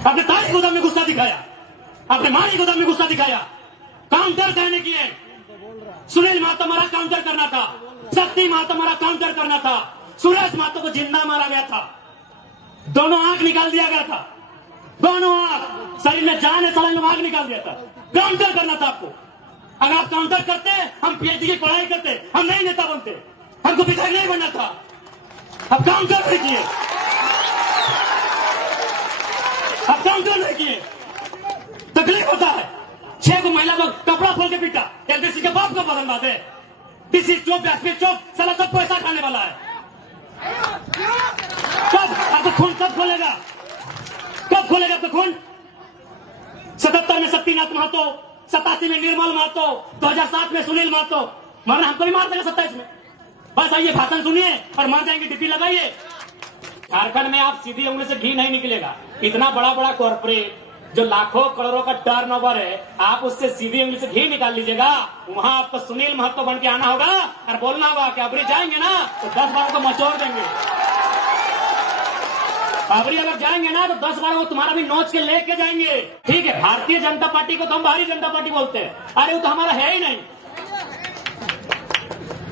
अपने तारी गोदाम में गुस्सा दिखाया, अपने मारी गोदाम में गुस्सा दिखाया। काउंटर कहने की है, सुनील महतो मारा काउंटर करना था, शक्ति महतो मारा काउंटर करना था, सुरेश महतो को जिंदा मारा गया था, दोनों आंख निकाल दिया गया था, दोनों आंख, शरीर में जान है, सलन में आंख निकाल दिया था। काउंटर करना था आपको। अगर आप काउंटर करते, हम पीएचडी की पढ़ाई करते, हम नहीं नेता बनते, हमको विधायक नहीं बनना था। अब काउंटर नहीं किए, अब काउंटर नहीं किए, तकलीफ होता है। 6 को महिला को कपड़ा खोल के पीटा, एलडीसी के बाप को बदल बात है। डीसी चौक, एसपी चौक, साला सब पैसा खाने वाला है। कब आपको खून कब खोलेगा, कब खोलेगा आपको खून? 77 में शक्तिनाथ महतो, 87 में निर्मल महतो, 2007 में सुनील महतो, मरना हमको भी मार देगा 27 में। बस आइए, भाषण सुनिए और मर जाएंगे, डिप्टी लगाइए। झारखंड में आप सीधी उंगली से घी नहीं निकलेगा। इतना बड़ा बड़ा कॉर्पोरेट जो लाखों करोड़ों का टर्नओवर है, आप उससे सीधी उंगली से घी निकाल लीजिएगा। वहां आपको सुनील महतो बन के आना होगा और बोलना होगा कि अबरी जाएंगे ना तो 10 बार को मचोड़ देंगे। अबरी अगर जाएंगे ना तो 10 बार वो तुम्हारा भी नोच के लेके जाएंगे। ठीक है, भारतीय जनता पार्टी को तो हम भारतीय जनता पार्टी बोलते हैं। अरे वो तो हमारा है ही नहीं,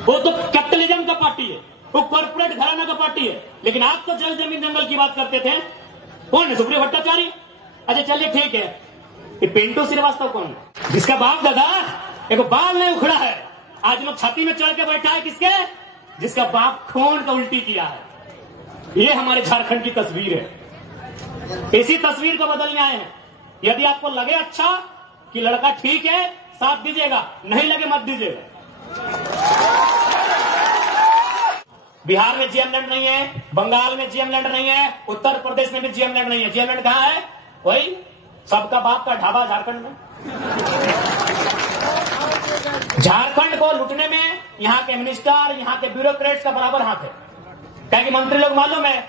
वो तो कैपिटलिज्म का पार्टी है, वो कॉर्पोरेट घराना का पार्टी है। लेकिन आप तो जल जमीन जंगल की बात करते थे। कौन है? सुप्रियो भट्टाचार्य। अच्छा चलिए ठीक है, ये पिंटू श्रीवास्तव कौन है? जिसका बाप दादा एक बाल नहीं उखड़ा है, आज लोग छाती में चढ़ के बैठा है। किसके? जिसका बाप खून का उल्टी किया है। ये हमारे झारखंड की तस्वीर है। इसी तस्वीर को बदलने आए हैं। यदि आपको लगे अच्छा कि लड़का ठीक है, साथ दीजिएगा, नहीं लगे मत दीजिएगा। बिहार में जीएम लैंड नहीं है, बंगाल में जीएम लैंड नहीं है, उत्तर प्रदेश में भी जीएम लैंड नहीं है। जीएम लैंड कहां है? वही सबका बाप का ढाबा झारखंड में। झारखंड को लूटने में यहाँ के मिनिस्टर, यहाँ के ब्यूरोक्रेट्स का बराबर हाथ है। क्या कि मंत्री लोग मालूम है,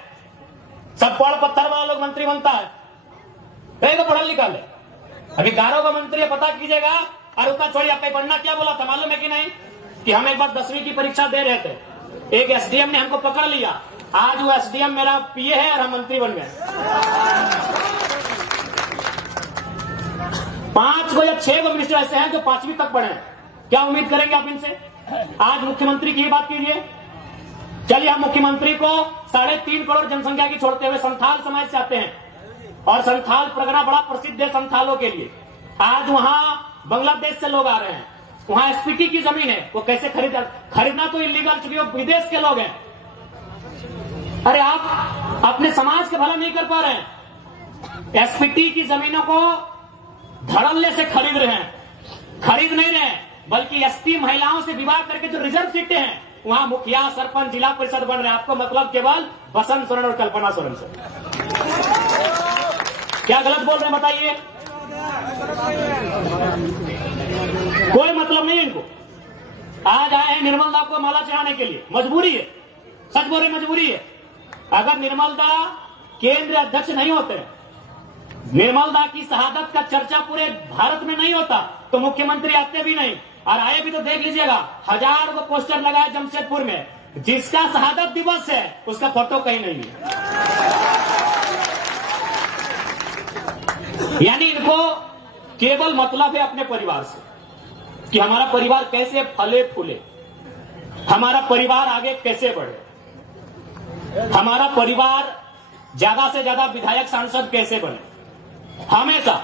सब पढ़ पत्थर वाला लोग मंत्री बनता है, कहीं को पढ़ल लिखा है। अभी गारों का मंत्री है, पता कीजिएगा। और उतना छोड़िए, आपका पढ़ना क्या बोला था मालूम है कि नहीं? कि हम एक बार 10वीं की परीक्षा दे रहे थे, एक एसडीएम ने हमको पकड़ लिया। आज वो एसडीएम मेरा पीए है और हम मंत्री बन गए। 5 को या 6 को मिनिस्टर ऐसे हैं जो 5वीं तक पढ़े हैं। क्या उम्मीद करेंगे आप इनसे? आज मुख्यमंत्री की बात कीजिए। चलिए, हम मुख्यमंत्री को 3.5 करोड़ जनसंख्या की छोड़ते हुए संथाल समाज से आते हैं, और संथाल परगना बड़ा प्रसिद्ध है संथालों के लिए। आज वहां बांग्लादेश से लोग आ रहे हैं, वहां एसपीटी की जमीन है, वो कैसे खरीदना तो इलीगल, चूंकि वो विदेश के लोग हैं। अरे आप अपने समाज का भला नहीं कर पा रहे हैं। एसपीटी की जमीनों को धड़ल्ले से खरीद रहे हैं, खरीद नहीं रहे हैं, बल्कि एसपी महिलाओं से विवाह करके जो रिजर्व सीटें हैं, वहां मुखिया, सरपंच, जिला परिषद बन रहे हैं। आपको मतलब केवल बसंत सोरेन और कल्पना सोरेन से। क्या गलत बोल रहे हैं बताइए? कोई मतलब नहीं इनको। आज आए हैं निर्मल दा को माला चढ़ाने के लिए, मजबूरी है, सच बोल रहे मजबूरी है। अगर निर्मल दा केंद्रीय अध्यक्ष नहीं होते, निर्मल दा की शहादत का चर्चा पूरे भारत में नहीं होता, तो मुख्यमंत्री आते भी नहीं। और आए भी तो देख लीजिएगा, 1000 को पोस्टर लगाया जमशेदपुर में, जिसका शहादत दिवस है उसका फोटो कहीं नहीं है। यानी इनको केवल मतलब है अपने परिवार से, कि हमारा परिवार कैसे फले फूले, हमारा परिवार आगे कैसे बढ़े, हमारा परिवार ज्यादा से ज्यादा विधायक सांसद कैसे बने। हमेशा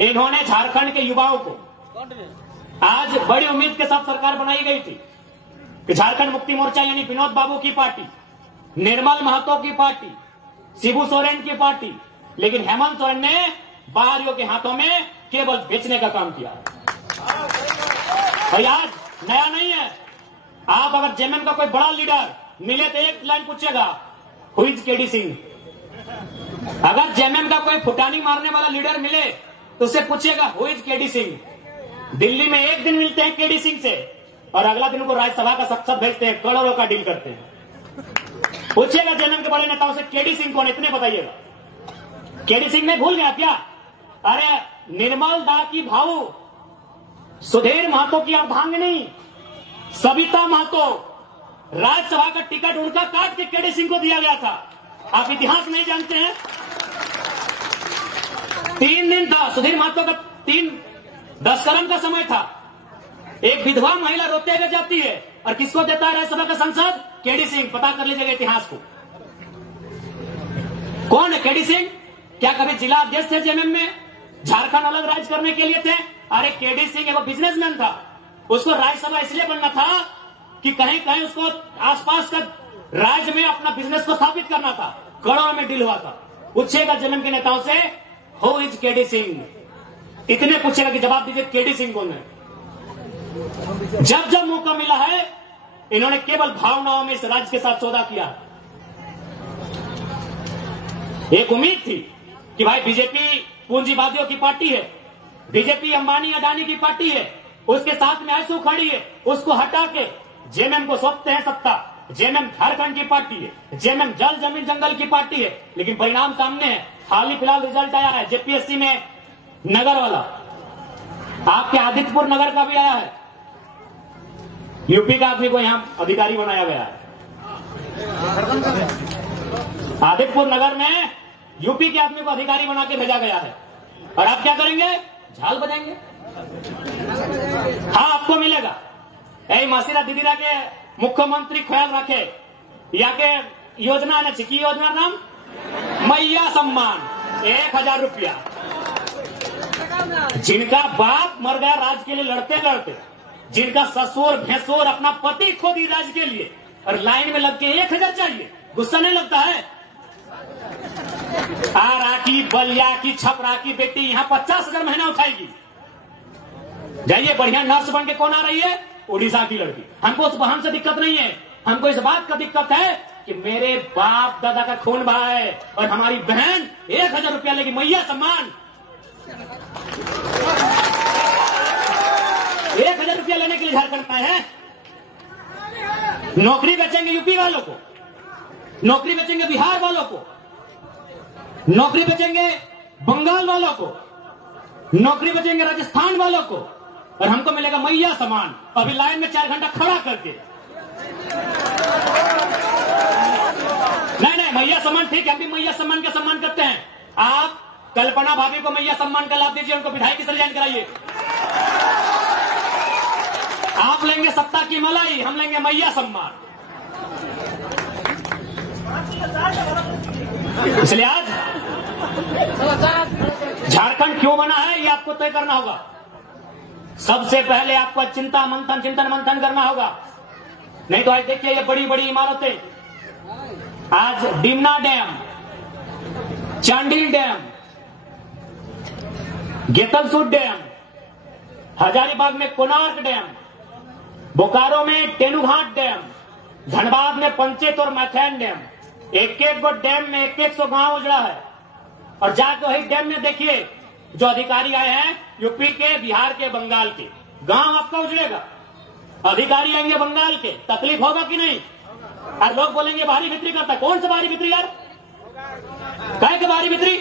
इन्होंने झारखंड के युवाओं को, आज बड़ी उम्मीद के साथ सरकार बनाई गई थी कि झारखंड मुक्ति मोर्चा यानी विनोद बाबू की पार्टी, निर्मल महतो की पार्टी, शिबू सोरेन की पार्टी, लेकिन हेमंत सोरेन ने बाहरियों के हाथों में केवल बेचने का काम किया। और आज नया नहीं है। आप अगर जेएमएम का कोई बड़ा लीडर मिले तो एक लाइन पूछेगा, हु इज केडी सिंह। अगर जेएमएम का कोई फुटानी मारने वाला लीडर मिले तो उससे पूछेगा, who is KD Singh. Delhi में एक दिन मिलते हैं केडी सिंह से और अगला दिन उनको राज्यसभा का साक्षात भेजते हैं, करोड़ों का डील करते हैं। पूछेगा जेएमएम के बड़े नेताओं से, केडी सिंह कौन, इतने बताइएगा। केडी सिंह ने भूल गया क्या? अरे निर्मल दा की भाऊ सुधीर महतो की अर्धांगिनी सविता महतो, राज्यसभा का टिकट उनका काट के केडी सिंह को दिया गया था। आप इतिहास नहीं जानते हैं? 3 दिन था, सुधीर महतो का 10 कलम का समय था। एक विधवा महिला रोते हुए जाती है और किसको देता है राज्यसभा का सांसद? केडी सिंह। पता कर लीजिएगा इतिहास को, कौन है केडी सिंह? क्या कभी जिला अध्यक्ष थे जेएमएम में? झारखंड अलग राज्य करने के लिए थे? अरे केडी सिंह एक बिजनेसमैन था, उसको राज्यसभा इसलिए बनना था कि कहीं कहीं उसको आसपास का राज्य में अपना बिजनेस को स्थापित करना था। करोड़ों में डील हुआ था। पूछेगा जेएमएम के नेताओं से, हु इज केडी सिंह? इतने पूछेगा कि जवाब दीजिए केडी सिंह कौन है। जब जब मौका मिला है इन्होंने केवल भावनाओं में इस राज्य के साथ सौदा किया। एक उम्मीद थी कि भाई बीजेपी पूंजीवादियों की पार्टी है, बीजेपी अंबानी अडानी की पार्टी है, उसके साथ में आंसू खड़ी है, उसको हटा के जेएमएम को सौंपते हैं सत्ता। जेएमएम झारखंड की पार्टी है, जेएमएम जल जमीन जंगल की पार्टी है, लेकिन परिणाम सामने है। हाल ही फिलहाल रिजल्ट आया है जेपीएससी में, नगर वाला, आपके आदित्यपुर नगर का भी आया है। यूपी का आदमी को यहां अधिकारी बनाया गया है। आदित्यपुर नगर में यूपी के आदमी को अधिकारी बना के भेजा गया है। और आप क्या करेंगे? झाल बजाएंगे। हाँ, आपको मिलेगा। ऐ मासीरा दीदीरा के मुख्यमंत्री ख्याल रखे, या के योजना ने छिकी योजना नाम मैया सम्मान 1000 रुपया। जिनका बाप मर गया राज्य के लिए लड़ते लड़ते, जिनका ससुर भैंसुर अपना पति खो दी राज्य के लिए, और लाइन में लग के 1000 चाहिए, गुस्सा नहीं लगता है? आरा की, बलिया की, छपरा की बेटी यहां 50,000 महीना उठाएगी। जाइए, बढ़िया नर्स बन के कौन आ रही है? उड़ीसा की लड़की। हमको उस बहन से दिक्कत नहीं है, हमको इस बात का दिक्कत है कि मेरे बाप दादा का खून बहा है और हमारी बहन 1000 रुपया लेगी, मैया सम्मान। 1000 रुपया लेने के लिए झारखंड में है। नौकरी बेचेंगे यूपी वालों को, नौकरी बेचेंगे बिहार वालों को, नौकरी बेचेंगे बंगाल वालों को, नौकरी बेचेंगे राजस्थान वालों को, और हमको मिलेगा मैया सम्मान। अभी लाइन में 4 घंटा खड़ा करके। नहीं, मैया सम्मान ठीक है, हम भी मैया सम्मान का सम्मान करते हैं। आप कल्पना भाभी को मैया सम्मान का लाभ दीजिए, उनको विधायक से रिजाइन कराइए। आप लेंगे सत्ता की मलाई, हम लेंगे मैया सम्मान। इसलिए आज झारखंड क्यों बना है ये आपको तय करना होगा। सबसे पहले आपको चिंतन मंथन करना होगा। नहीं तो आज देखिए ये बड़ी बड़ी इमारतें, आज Dimna dam, Chandil dam, Getalsud dam, Hazaribagh में कोणार्क डैम, बोकारो में तेनुघाट डैम, धनबाद में पंचेत और मैथैन डैम, एक एक गो डैम में 100 गांव उजड़ा है। और जाके वही डैम में देखिए जो अधिकारी आए हैं यूपी के, बिहार के, बंगाल के, गांव आपका उजड़ेगा। अधिकारी आएंगे बंगाल के, तकलीफ होगा कि नहीं? और लोग बोलेंगे भारी बिक्री करता। कौन सा भारी बिक्री यार? काय के भारी बिक्री?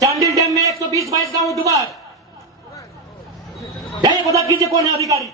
चांडिल डैम में 120-22 गांव डूबा है। पता कीजिए कौन है अधिकारी।